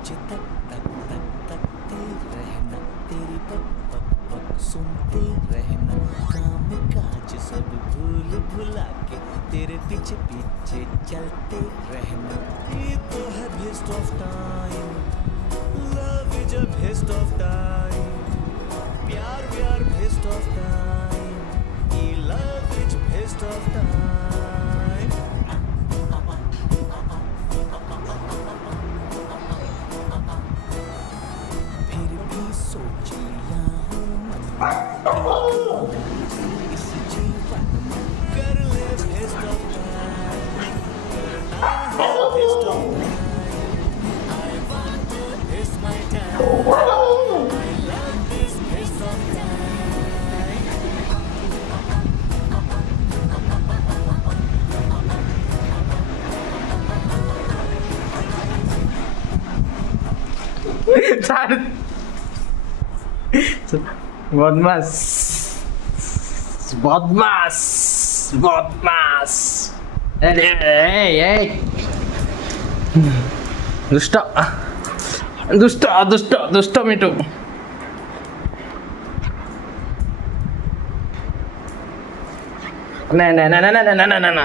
तुझे तक तक तक तकते रहना, तेरी बक बक बक सुनते रहना, काम काज सब भूल भुला के तेरे पीछे पीछे चलते रहना। ये तो है best of time, love is a best of time, प्यार व्यार बेस्ट ऑफ टाइम, ये love is best of time. फिर भी सोच लिया हूँ मन में, इस जीवन में कर ले बेस्ट ऑफ टाइम, करना है best of time. I want this my time, I love this best of time. ছাড় বদমাস বদমাস বদমাস এই এই দুষ্ট দুষ্ট দুষ্ট দুষ্ট মিটু না না না না না না না না না